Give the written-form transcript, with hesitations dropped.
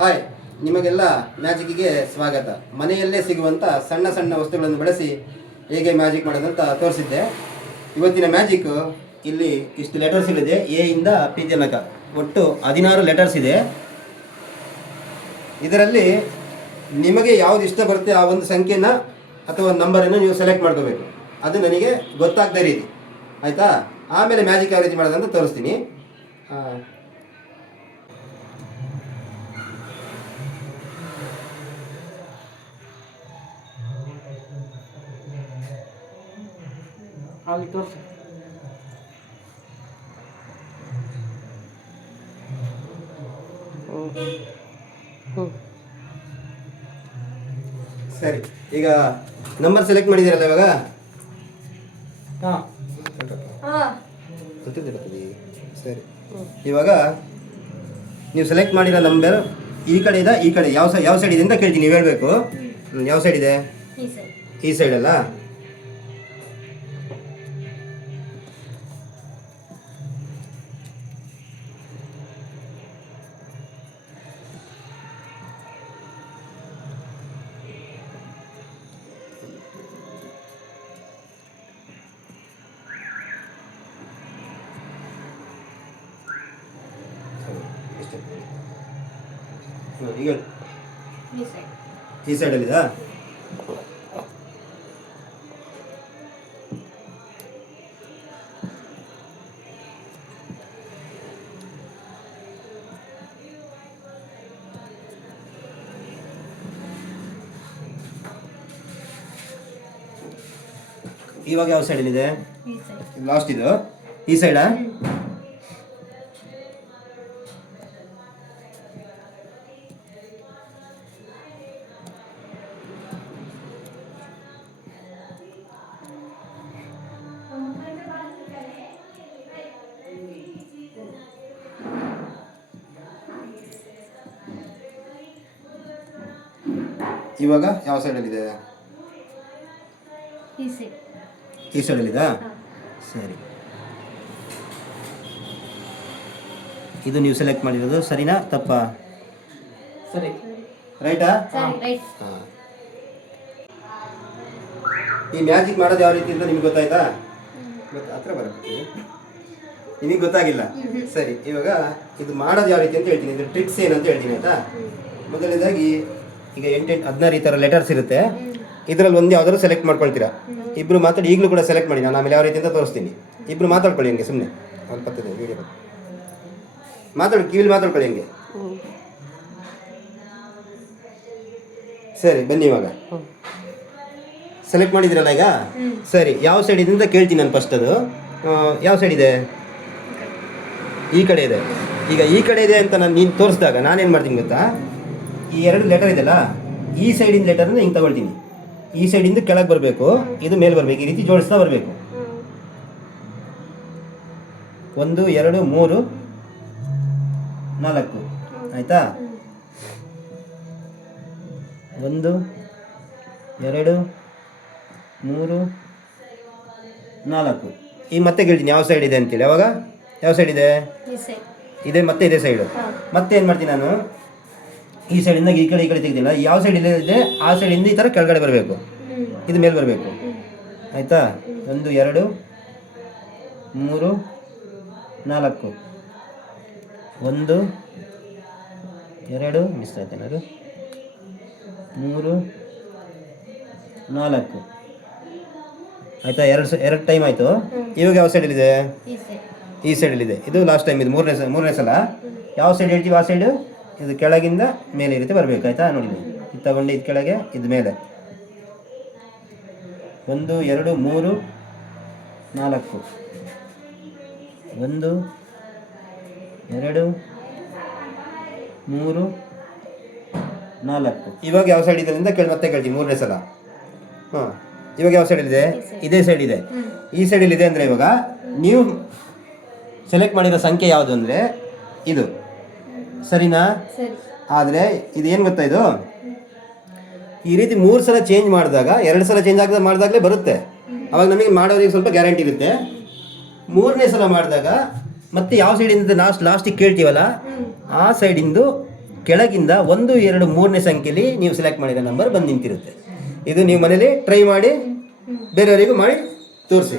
Hi, ನಿಮಗೆಲ್ಲ ಮ್ಯಾಜಿಕ್ಕಿಗೆ ಸ್ವಾಗತ. ಮನೆಯಲ್ಲೇ ಸಿಗುವಂಥ ಸಣ್ಣ ಸಣ್ಣ ವಸ್ತುಗಳನ್ನು ಬಳಸಿ ಹೇಗೆ ಮ್ಯಾಜಿಕ್ ಮಾಡೋದಂತ ತೋರಿಸಿದ್ದೆ. ಇವತ್ತಿನ ಮ್ಯಾಜಿಕ್ ಇಲ್ಲಿ ಇಷ್ಟು ಲೆಟರ್ಸ್ ಇದೆ, ಎ ಇಂದ ಪಿ ತನಕ ಒಟ್ಟು 16 ಲೆಟರ್ಸ್ ಇದೆ. ಇದರಲ್ಲಿ ನಿಮಗೆ ಯಾವುದು ಇಷ್ಟ ಬರುತ್ತೆ ಆ ಒಂದು ಸಂಖ್ಯೆನ ಅಥವಾ ನಂಬರನ್ನು ನೀವು ಸೆಲೆಕ್ಟ್ ಮಾಡ್ಕೋಬೇಕು. ಅದು ನನಗೆ ಗೊತ್ತಾಗದೇ ರೀತಿ, ಆಯಿತಾ? ಆಮೇಲೆ ಮ್ಯಾಜಿಕ್ ಯಾವ ರೀತಿ ಮಾಡೋದಂತ ತೋರಿಸ್ತೀನಿ. ಅಲ್ಲಿ ತೋರಿಸಿ. ಸರಿ, ಈಗ ನಂಬರ್ ಸೆಲೆಕ್ಟ್ ಮಾಡಿದ್ದೀರಲ್ಲ ಇವಾಗ? ಹಾಂ, ಗೊತ್ತಿದೆ. ಸರಿ, ಇವಾಗ ನೀವು ಸೆಲೆಕ್ಟ್ ಮಾಡಿರೋ ನಂಬರ್ ಈ ಕಡೆಯಿಂದ ಈ ಕಡೆ ಯಾವ ಸೈಡ್ ಇದೆ ಅಂತ ಕೇಳ್ತೀನಿ, ನೀವು ಹೇಳಬೇಕು. ಯಾವ ಸೈಡ್ ಇದೆ? ಈ ಸೈಡ್ ಅಲ್ಲ? ಈಗ ಈ ಸೈಡಲ್ಲಿದಾ? ಇವಾಗ ಯಾವ ಸೈಡಲ್ಲಿದೆ? ಲಾಸ್ಟ್ ಇದು ಈ ಸೈಡಾ? ಇವಾಗ ಯಾವ ಸೈಡಲ್ಲಿದೆ? ಈ ಸೈಡಲ್ಲಿದಾ? ಸರಿ, ಇದು ನೀವು ಸೆಲೆಕ್ಟ್ ಮಾಡಿರೋದು ಸರಿನಾ ತಪ್ಪಾ? ಸರಿ. ರೈಟಾ? ಹಾಂ. ಈ ಮ್ಯಾಜಿಕ್ ಮಾಡೋದು ಯಾವ ರೀತಿ ಅಂತ ನಿಮ್ಗೆ ಗೊತ್ತಾಯ್ತಾ? ಹತ್ರ ಬರುತ್ತೆ, ನಿಮಗೆ ಗೊತ್ತಾಗಿಲ್ಲ. ಸರಿ, ಇವಾಗ ಇದು ಮಾಡೋದು ಯಾವ ರೀತಿ ಅಂತ ಹೇಳ್ತೀನಿ. ಇದು ಟ್ರಿಕ್ಸ್ ಏನಂತ ಹೇಳ್ತೀನಿ, ಆಯ್ತಾ? ಮೊದಲನೇದಾಗಿ ಈಗ 16 ಈ ಥರ ಲೆಟರ್ಸ್ ಇರುತ್ತೆ. ಇದರಲ್ಲಿ ಒಂದು ಯಾವ್ದಾದ್ರು ಸೆಲೆಕ್ಟ್ ಮಾಡ್ಕೊಳ್ತೀರಾ. ಇಬ್ಬರು ಮಾತಾಡಿ, ಈಗಲೂ ಕೂಡ ಸೆಲೆಕ್ಟ್ ಮಾಡಿ, ನಾನು ಆಮೇಲೆ ಯಾವ ರೀತಿ ಅಂತ ತೋರಿಸ್ತೀನಿ. ಇಬ್ಬರು ಮಾತಾಡ್ಕೊಳ್ಳಿ ಹಂಗೆ, ಸುಮ್ಮನೆ ಒಂದು ಪತ್ತಿದೆ ವೀಡಿಯೋ ಮಾತಾಡಿ, ಕಿವಿಲಿ ಮಾತಾಡ್ಕೊಳ್ಳಿ ಹಂಗೆ. ಸರಿ, ಬನ್ನಿ. ಇವಾಗ ಸೆಲೆಕ್ಟ್ ಮಾಡಿದಿರಲ್ಲ ಈಗ? ಸರಿ, ಯಾವ ಸೈಡ್ ಇದೆ ಅಂತ ಕೇಳ್ತೀನಿ ನಾನು ಫಸ್ಟ್. ಅದು ಯಾವ ಸೈಡ್ ಇದೆ? ಈ ಕಡೆ ಇದೆ. ಈಗ ಈ ಕಡೆ ಇದೆ ಅಂತ ನೀನು ತೋರಿಸಿದಾಗ ನಾನೇನು ಮಾಡ್ತೀನಿ ಗೊತ್ತಾ? ಈ 2 ಲೆಟರ್ ಇದೆಯಲ್ಲ, ಈ ಸೈಡಿಂದ ಲೆಟರ್ನ ಹಿಂಗೆ ತಗೊಳ್ತೀನಿ. ಈ ಸೈಡಿಂದ ಕೆಳಗೆ ಬರಬೇಕು, ಇದು ಮೇಲೆ ಬರಬೇಕು. ಈ ರೀತಿ ಜೋಡಿಸ್ತಾ ಬರಬೇಕು. 1 2 3 4, ಆಯಿತಾ? 1 2 3 4. ಈಗ ಮತ್ತೆ ಕೇಳ್ತೀನಿ ಯಾವ ಸೈಡ್ ಇದೆ ಅಂತೇಳಿ. ಯಾವಾಗ ಯಾವ ಸೈಡ್ ಇದೆ? ಇದೆ, ಮತ್ತೆ ಇದೇ ಸೈಡು. ಮತ್ತೆ ಏನು ಮಾಡ್ತೀನಿ ನಾನು? ಈ ಸೈಡಿಂದ ಈ ಕಡೆ ತೆಗ್ದಿಲ್ಲ. ಯಾವ ಸೈಡ್ ಇದೆ ಆ ಸೈಡಿಂದ ಈ ಥರ ಕೆಳಗಡೆ ಬರಬೇಕು, ಇದು ಮೇಲೆ ಬರಬೇಕು, ಆಯಿತಾ? 1 2 3 4. 1 2 ಮಿಸ್ ಆಯ್ತು ಏನಾದ್ರು? 3 4, ಆಯಿತಾ? ಎರಡು ಟೈಮ್ ಆಯಿತು. ಇವಾಗ ಯಾವ ಸೈಡಲ್ಲಿದೆ? ಈ ಸೈಡಲ್ಲಿದೆ. ಇದು ಲಾಸ್ಟ್ ಟೈಮ್, ಇದು ಮೂರನೇ ಸಲ. ಯಾವ ಸೈಡ್ ಹೇಳ್ತೀವಿ ಆ ಸೈಡು ಇದು ಕೆಳಗಿಂದ ಮೇಲೆ ಈ ರೀತಿ ಬರಬೇಕು, ಆಯಿತಾ? ನೋಡಿ, ಇದು ತಗೊಂಡು ಇದು ಕೆಳಗೆ, ಇದು ಮೇಲೆ. 1 2 3 4. 1 2 3 4. ಇವಾಗ ಯಾವ ಸೈಡ್ ಇದೆ ಅಂತ ಮತ್ತೆ ಕೇಳ್ತೀವಿ ಮೂರನೇ ಸಲ. ಹಾಂ, ಇವಾಗ ಯಾವ ಸೈಡಲ್ಲಿದೆ? ಇದೇ ಸೈಡ್ ಇದೆ. ಈ ಸೈಡಲ್ಲಿದೆ ಅಂದರೆ ಇವಾಗ ನೀವು ಸೆಲೆಕ್ಟ್ ಮಾಡಿರೋ ಸಂಖ್ಯೆ ಯಾವುದು ಅಂದರೆ ಇದು, ಸರಿನಾ? ಆದರೆ ಇದೇನು ಗೊತ್ತಾ, ಇದು ಈ ರೀತಿ 3 ಸಲ ಚೇಂಜ್ ಮಾಡಿದಾಗ 2 ಸಲ ಚೇಂಜ್ ಮಾಡಿದಾಗಲೇ ಬರುತ್ತೆ. ಅವಾಗ ನಮಗೆ ಮಾಡೋರಿಗೆ ಸ್ವಲ್ಪ ಗ್ಯಾರಂಟಿ ಇರುತ್ತೆ. 3ನೇ ಸಲ ಮಾಡಿದಾಗ ಮತ್ತೆ ಯಾವ ಸೈಡಿಂದ ಲಾಸ್ಟಿಗೆ ಕೇಳ್ತೀವಲ್ಲ ಆ ಸೈಡಿಂದು ಕೆಳಗಿಂದ 1, 2, 3ನೇ ಸಂಖ್ಯೆಯಲ್ಲಿ ನೀವು ಸೆಲೆಕ್ಟ್ ಮಾಡಿರೋ ನಂಬರ್ ಬಂದು ನಿಂತಿರುತ್ತೆ. ಇದು ನೀವು ಮನೇಲಿ ಟ್ರೈ ಮಾಡಿ ಬೇರೆಯವರಿಗೂ ಮಾಡಿ ತೋರಿಸಿ.